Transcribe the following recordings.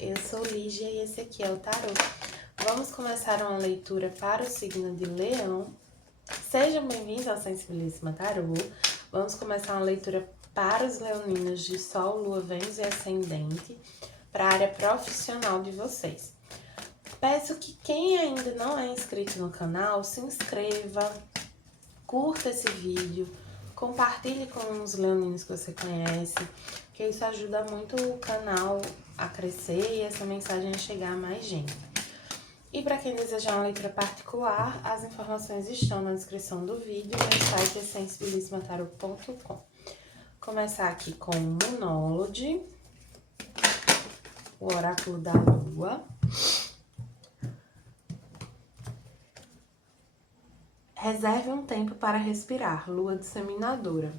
eu sou Lígia e esse aqui é o tarô. Vamos começar uma leitura para o signo de Leão. Sejam bem-vindos ao Sensibilíssima Tarô. Vamos começar uma leitura para os leoninos de Sol, Lua, Vênus e Ascendente, para a área profissional de vocês. Peço que quem ainda não é inscrito no canal, se inscreva, curta esse vídeo, compartilhe com os leoninos que você conhece, que isso ajuda muito o canal a crescer e essa mensagem a chegar a mais gente. E para quem desejar uma leitura particular, as informações estão na descrição do vídeo, meu site é sensibilissimataru.com. Começar aqui com o Monólode, o Oráculo da Lua. Reserve um tempo para respirar, Lua disseminadora.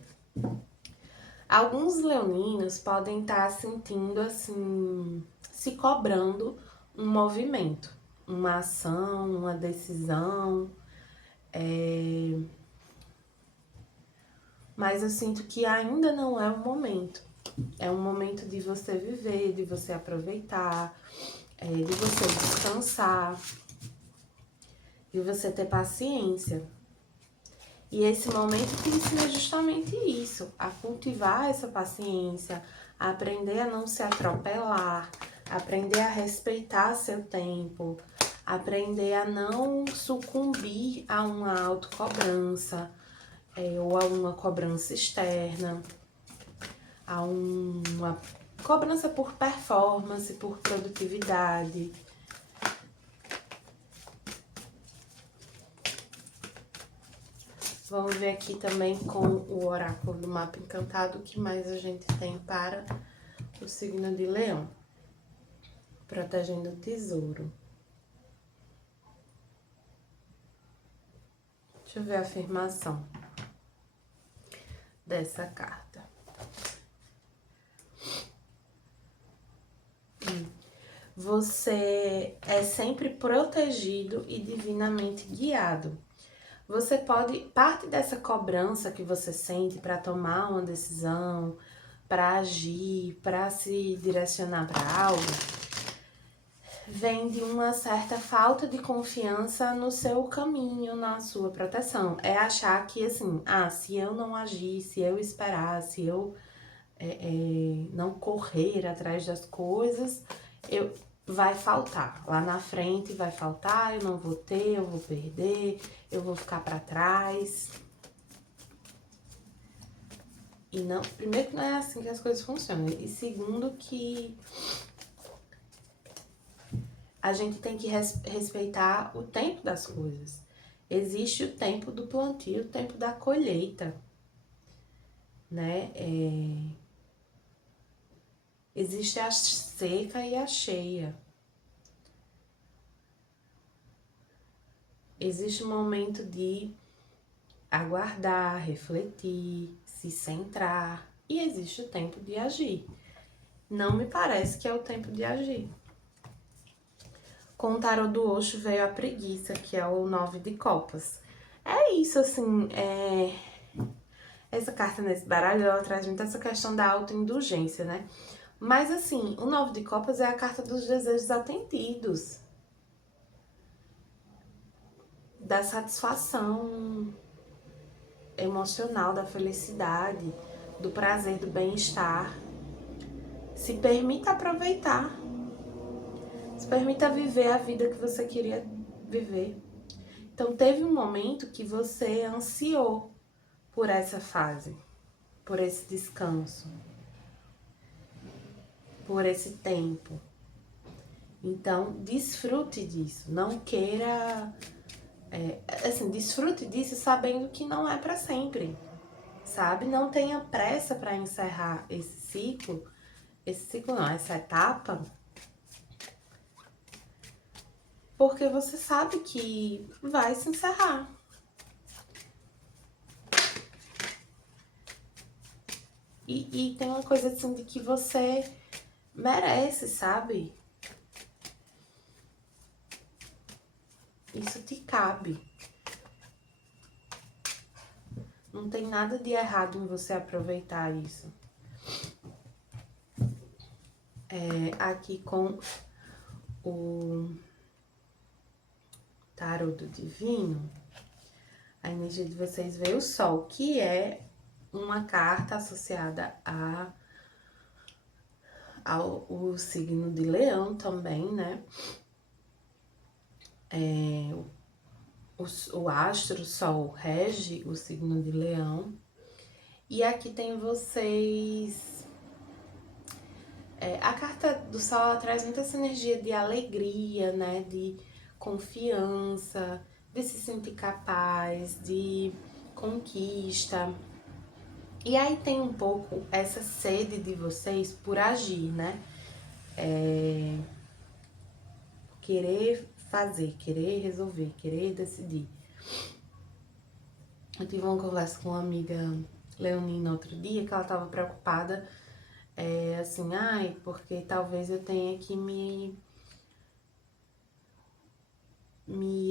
Alguns leoninos podem estar sentindo assim, se cobrando um movimento, uma ação, uma decisão, mas eu sinto que ainda não é o momento. É um momento de você viver, de você aproveitar, de você descansar, de você ter paciência. E esse momento te ensina justamente isso, a cultivar essa paciência, a aprender a não se atropelar, aprender a respeitar seu tempo, aprender a não sucumbir a uma autocobrança, ou a uma cobrança externa, a uma cobrança por performance, por produtividade. Vamos ver aqui também com o oráculo do mapa encantado o que mais a gente tem para o signo de Leão. Protegendo o tesouro. Deixa eu ver a afirmação dessa carta. Você é sempre protegido e divinamente guiado. Você pode, parte dessa cobrança que você sente para tomar uma decisão, para agir, para se direcionar para algo, vem de uma certa falta de confiança no seu caminho, na sua proteção. É achar que assim, se eu não agir, se eu esperar, se eu não correr atrás das coisas, vai faltar. Lá na frente vai faltar, eu não vou ter, eu vou perder, eu vou ficar para trás. E não, primeiro que não é assim que as coisas funcionam. E segundo que a gente tem que respeitar o tempo das coisas. Existe o tempo do plantio, o tempo da colheita, né? Existe a seca e a cheia. Existe um momento de aguardar, refletir, se centrar. E existe o tempo de agir. Não me parece que é o tempo de agir. Com o tarô do Osho veio a preguiça, que é o 9 de copas. É isso, assim, essa carta nesse baralho, ela traz muito essa questão da autoindulgência, né? Mas, assim, o 9 de copas é a carta dos desejos atendidos. Da satisfação emocional, da felicidade, do prazer, do bem-estar. Se permita aproveitar. Se permita viver a vida que você queria viver. Então, teve um momento que você ansiou por essa fase, por esse descanso, por esse tempo. Então, desfrute disso. Não queira... desfrute disso sabendo que não é para sempre, sabe? Não tenha pressa para encerrar esse ciclo. Esse ciclo não, essa etapa. Porque você sabe que vai se encerrar. E tem uma coisa assim de que você merece, sabe? Isso te cabe. Não tem nada de errado em você aproveitar isso. aqui com o tarô do divino, a energia de vocês veio o Sol, que é uma carta associada ao signo de Leão também, né? O astro Sol rege o signo de Leão. E aqui tem vocês... a carta do Sol, ela traz muita essa energia de alegria, né? De confiança, de se sentir capaz, de conquista. E aí tem um pouco essa sede de vocês por agir, né? Querer fazer, querer resolver, querer decidir. Eu tive uma conversa com uma amiga leonina outro dia, que ela tava preocupada, assim, porque talvez eu tenha que me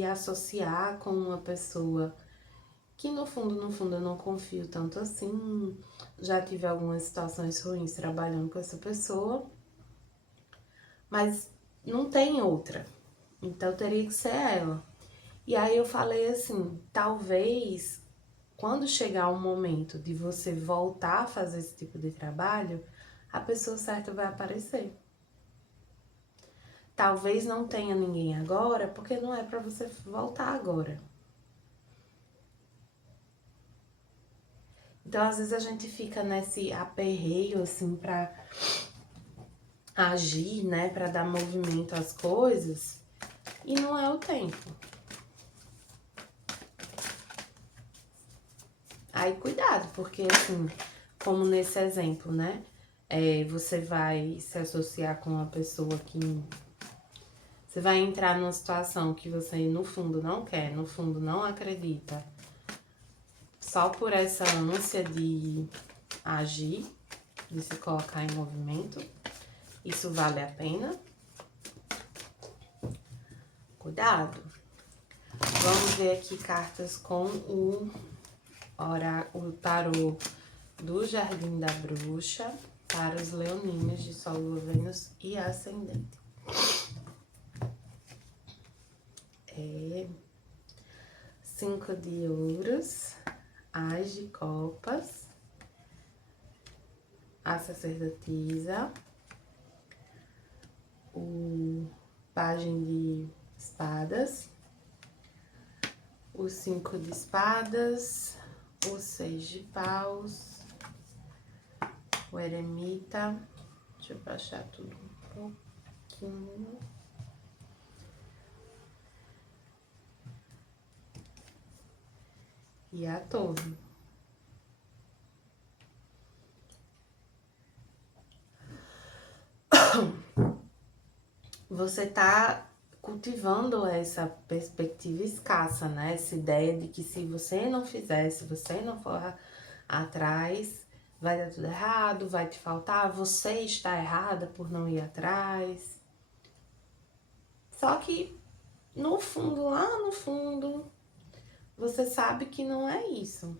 associar com uma pessoa que no fundo eu não confio tanto assim. Já tive algumas situações ruins trabalhando com essa pessoa, mas não tem outra, então teria que ser ela. E aí eu falei assim, talvez quando chegar o momento de você voltar a fazer esse tipo de trabalho, a pessoa certa vai aparecer. Talvez não tenha ninguém agora, porque não é para você voltar agora. Então, às vezes a gente fica nesse aperreio, assim, pra agir, né, pra dar movimento às coisas, e não é o tempo. Aí, cuidado, porque, assim, como nesse exemplo, né, você vai se associar com uma pessoa que... Você vai entrar numa situação que você, no fundo, não quer, no fundo, não acredita, só por essa ânsia de agir, de se colocar em movimento. Isso vale a pena? Cuidado. Vamos ver aqui cartas com o tarô do Jardim da Bruxa para os leoninos de Sol, Lua, Vênus e Ascendente. 5 de ouros, As de copas, a sacerdotisa, o pajem de espadas, o 5 de espadas, o 6 de paus, o eremita, deixa eu baixar tudo um pouquinho, e a torre. Você tá cultivando essa perspectiva escassa, né? Essa ideia de que se você não fizer, se você não for atrás, vai dar tudo errado, vai te faltar, você está errada por não ir atrás. Só que, no fundo, lá no fundo, você sabe que não é isso.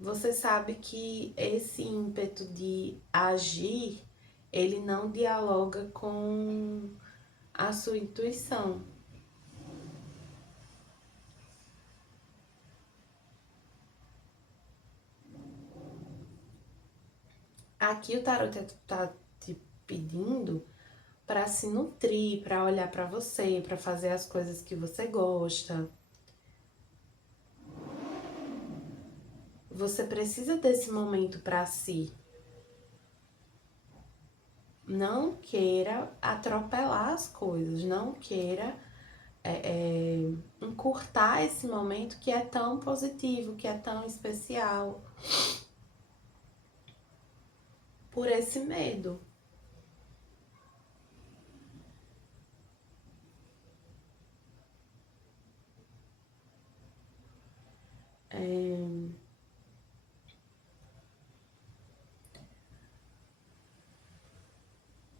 Você sabe que esse ímpeto de agir, ele não dialoga com a sua intuição. Aqui o tarot tá te pedindo para se nutrir, para olhar para você, para fazer as coisas que você gosta. Você precisa desse momento para si. Não queira atropelar as coisas, não queira encurtar esse momento que é tão positivo, que é tão especial, por esse medo.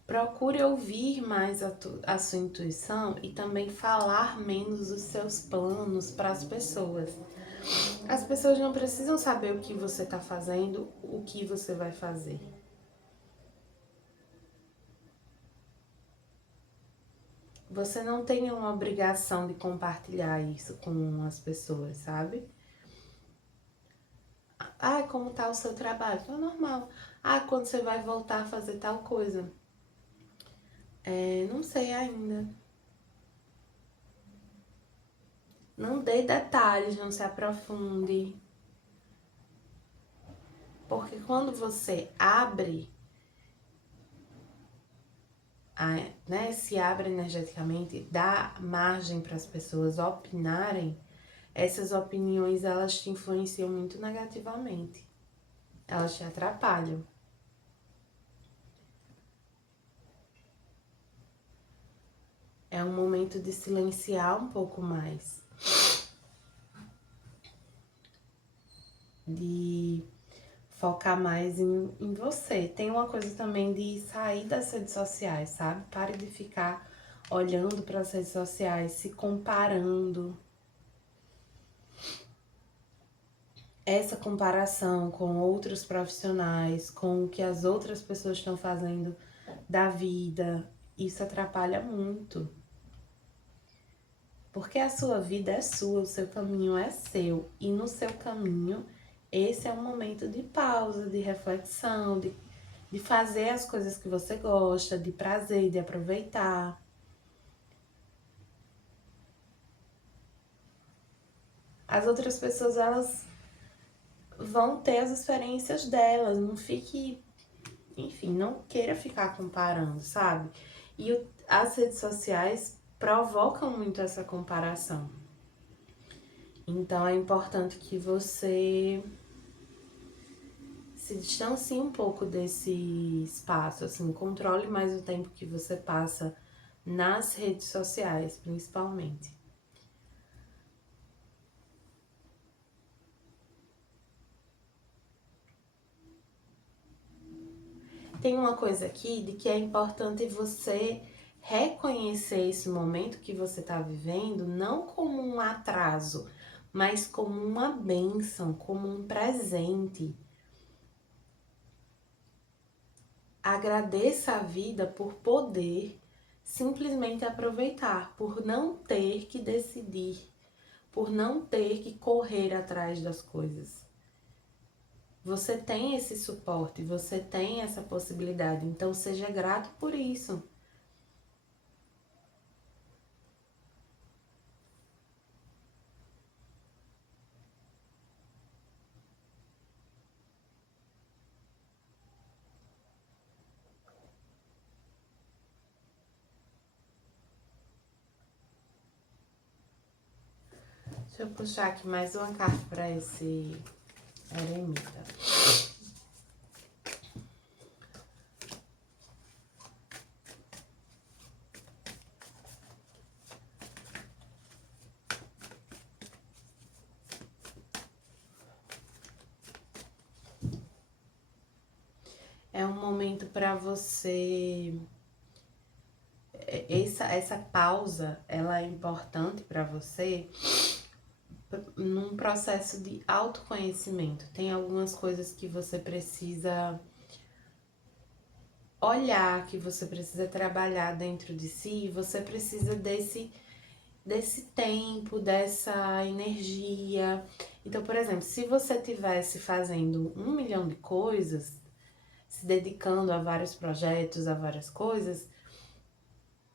Procure ouvir mais a sua intuição e também falar menos os seus planos para as pessoas. As pessoas não precisam saber o que você está fazendo, o que você vai fazer. você não tem uma obrigação de compartilhar isso com as pessoas, sabe? Ah, como tá o seu trabalho? É normal. Ah, quando você vai voltar a fazer tal coisa? Não sei ainda. Não dê detalhes, não se aprofunde. Porque quando você abre, né, se abre energeticamente, dá margem para as pessoas opinarem, essas opiniões elas te influenciam muito negativamente. Elas te atrapalham. É um momento de silenciar um pouco mais. De focar mais em você. Tem uma coisa também de sair das redes sociais, sabe? Pare de ficar olhando para as redes sociais, se comparando. Essa comparação com outros profissionais, com o que as outras pessoas estão fazendo da vida, isso atrapalha muito. Porque a sua vida é sua, o seu caminho é seu. E no seu caminho, esse é um momento de pausa, de reflexão, de fazer as coisas que você gosta, de prazer, de aproveitar. As outras pessoas, elas vão ter as experiências delas, não fique, enfim, não queira ficar comparando, sabe? E as redes sociais provocam muito essa comparação. Então é importante que você se distancie um pouco desse espaço, assim, controle mais o tempo que você passa nas redes sociais, principalmente. Tem uma coisa aqui de que é importante você reconhecer esse momento que você está vivendo não como um atraso, mas como uma bênção, como um presente. Agradeça a vida por poder simplesmente aproveitar, por não ter que decidir, por não ter que correr atrás das coisas. Você tem esse suporte, você tem essa possibilidade, então seja grato por isso. Deixa eu puxar aqui mais uma carta para esse eremita. É um momento para você. Essa pausa, ela é importante para você num processo de autoconhecimento. Tem algumas coisas que você precisa olhar, que você precisa trabalhar dentro de si, você precisa desse tempo, dessa energia. Então, por exemplo, se você estivesse fazendo 1 milhão de coisas, se dedicando a vários projetos, a várias coisas,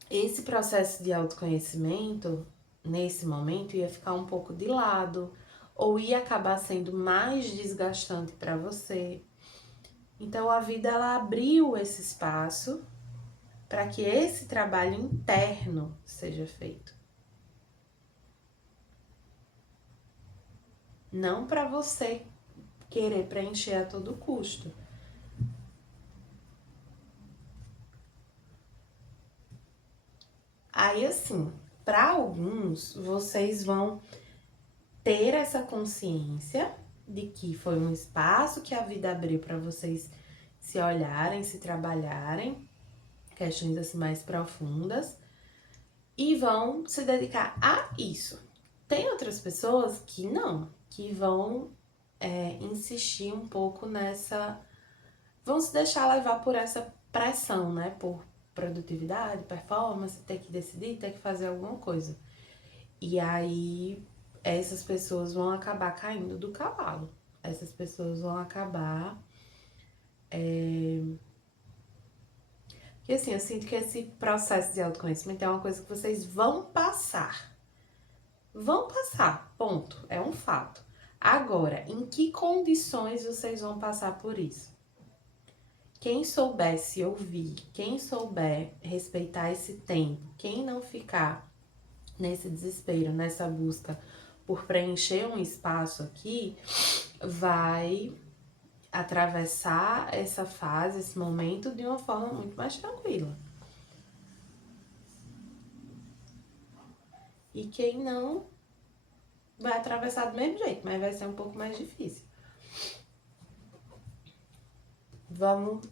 esse processo de autoconhecimento, nesse momento, ia ficar um pouco de lado, ou ia acabar sendo mais desgastante para você. Então, a vida, ela abriu esse espaço para que esse trabalho interno seja feito. Não para você querer preencher a todo custo. Aí, assim, para alguns, vocês vão ter essa consciência de que foi um espaço que a vida abriu para vocês se olharem, se trabalharem, questões assim mais profundas, e vão se dedicar a isso. Tem outras pessoas que não, que vão insistir um pouco nessa. Vão se deixar levar por essa pressão, né? Por produtividade, performance, ter que decidir, ter que fazer alguma coisa. E aí, essas pessoas vão acabar caindo do cavalo. Essas pessoas vão acabar... Porque assim, eu sinto que esse processo de autoconhecimento é uma coisa que vocês vão passar. Vão passar, ponto. É um fato. Agora, em que condições vocês vão passar por isso? Quem souber se ouvir, quem souber respeitar esse tempo, quem não ficar nesse desespero, nessa busca por preencher um espaço aqui, vai atravessar essa fase, esse momento de uma forma muito mais tranquila. E quem não, vai atravessar do mesmo jeito, mas vai ser um pouco mais difícil. Vamos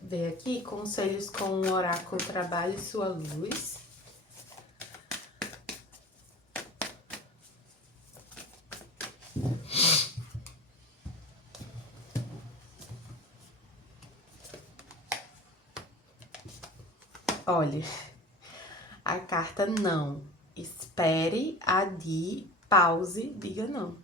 ver aqui, conselhos com o oráculo Trabalhe Sua Luz. Olha, a carta não. Espere, adie, pause, diga não.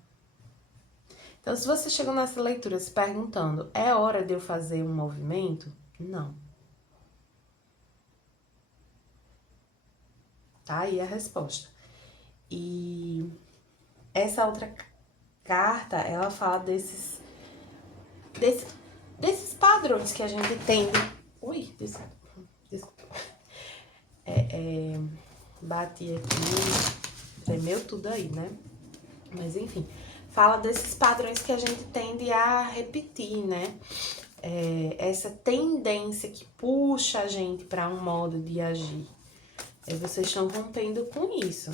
Então, se você chegou nessa leitura se perguntando, é hora de eu fazer um movimento? Não. Tá aí a resposta. E essa outra carta, ela fala desses padrões que a gente tem. Ui, desculpa. Bati aqui, tremeu tudo aí, né? Mas enfim, fala desses padrões que a gente tende a repetir, né? Essa tendência que puxa a gente para um modo de agir. Vocês estão rompendo com isso.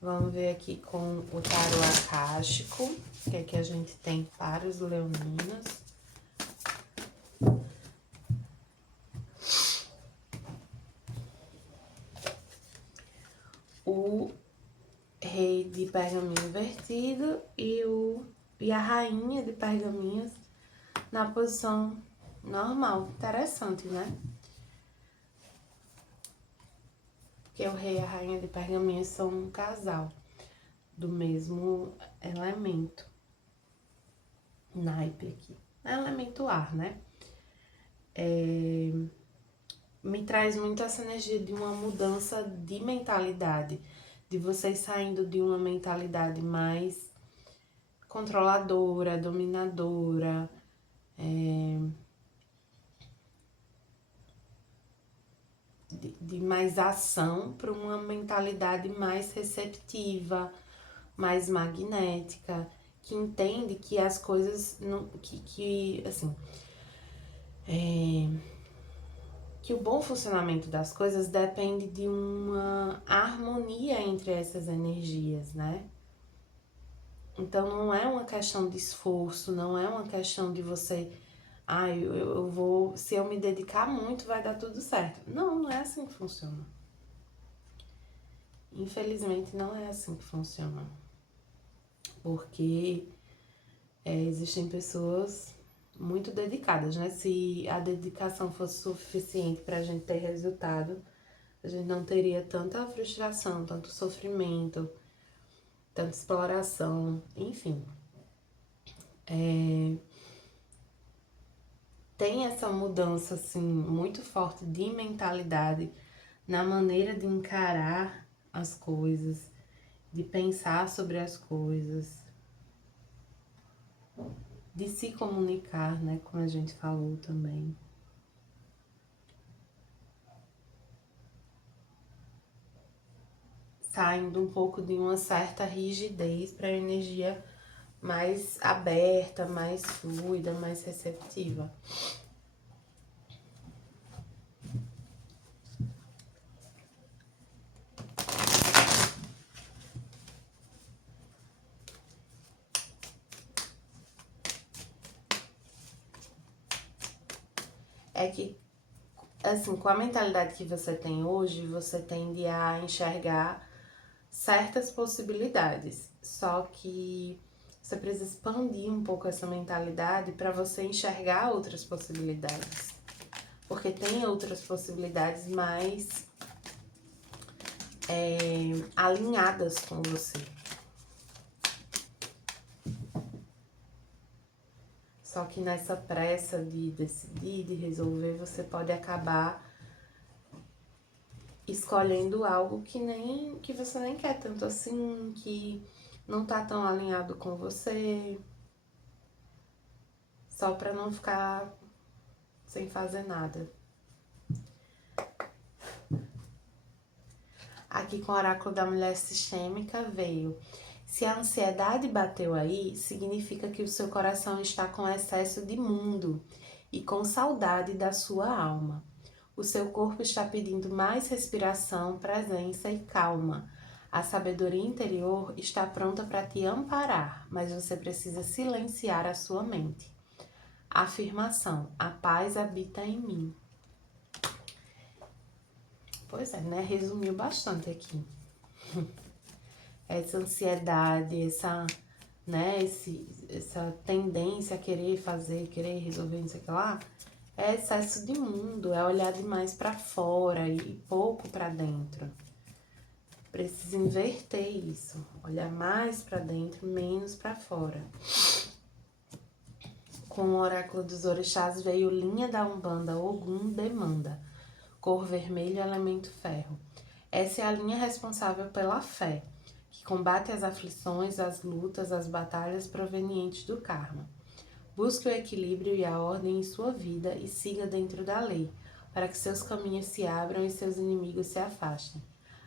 Vamos ver aqui com o tarô akáshico, o que é que a gente tem para os leoninos. O rei de pergaminho invertido e a rainha de pergaminhos na posição normal. Interessante, né? Porque o rei e a rainha de pergaminhos são um casal do mesmo elemento. Naipe aqui. É elemento ar, né? Me traz muito essa energia de uma mudança de mentalidade. De vocês saindo de uma mentalidade mais controladora, dominadora, de mais ação para uma mentalidade mais receptiva, mais magnética, que entende que as coisas, assim, que o bom funcionamento das coisas depende de uma harmonia entre essas energias, né? Então não é uma questão de esforço, não é uma questão de você, eu vou, se eu me dedicar muito vai dar tudo certo. Não, não é assim que funciona. Infelizmente não é assim que funciona. Porque existem pessoas muito dedicadas, né? Se a dedicação fosse suficiente pra gente ter resultado, a gente não teria tanta frustração, tanto sofrimento, tanta exploração, enfim. Tem essa mudança, assim, muito forte de mentalidade na maneira de encarar as coisas, de pensar sobre as coisas, de se comunicar, né, como a gente falou também. Saindo um pouco de uma certa rigidez para a energia mais aberta, mais fluida, mais receptiva. É que, assim, com a mentalidade que você tem hoje, você tende a enxergar certas possibilidades. Só que Você precisa expandir um pouco essa mentalidade para você enxergar outras possibilidades. Porque tem outras possibilidades mais alinhadas com você. Só que nessa pressa de decidir, de resolver, você pode acabar escolhendo algo que você nem quer tanto assim, que não tá tão alinhado com você, só para não ficar sem fazer nada. Aqui com o oráculo da mulher sistêmica veio: se a ansiedade bateu aí, significa que o seu coração está com excesso de mundo e com saudade da sua alma. O seu corpo está pedindo mais respiração, presença e calma. A sabedoria interior está pronta para te amparar, mas você precisa silenciar a sua mente. Afirmação: a paz habita em mim. Pois é, né? Resumiu bastante aqui. Essa ansiedade, essa tendência a querer fazer, querer resolver, não sei o que lá, é excesso de mundo, é olhar demais para fora e pouco para dentro. Precisa inverter isso, olhar mais para dentro, menos para fora. Com o oráculo dos orixás veio linha da Umbanda, Ogum demanda, cor vermelho, elemento ferro. Essa é a linha responsável pela fé, que combate as aflições, as lutas, as batalhas provenientes do karma. Busque o equilíbrio e a ordem em sua vida e siga dentro da lei, para que seus caminhos se abram e seus inimigos se afastem.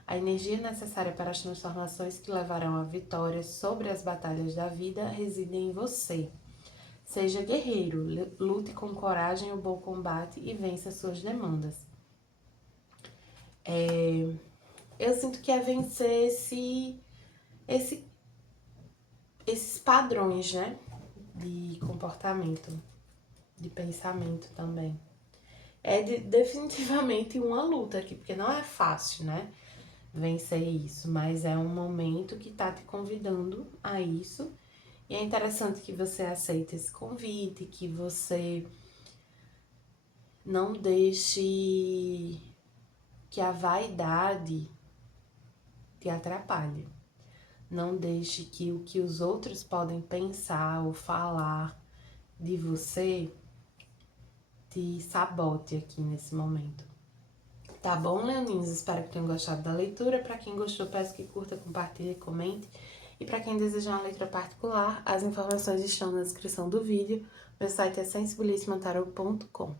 A energia necessária para as transformações que levarão à vitória sobre as batalhas da vida reside em você. Seja guerreiro, lute com coragem o bom combate e vença suas demandas. Eu sinto que é vencer esses padrões, né? De comportamento, de pensamento também. Definitivamente uma luta aqui, porque não é fácil, né? Vencer isso, mas é um momento que tá te convidando a isso. E é interessante que você aceite esse convite, que você não deixe que a vaidade te atrapalhe. Não deixe que o que os outros podem pensar ou falar de você te sabote aqui nesse momento. Tá bom, leoninos? Espero que tenham gostado da leitura. Para quem gostou, peço que curta, compartilhe, comente. E para quem desejar uma leitura particular, as informações estão na descrição do vídeo. Meu site é sensibilissimataroto.com.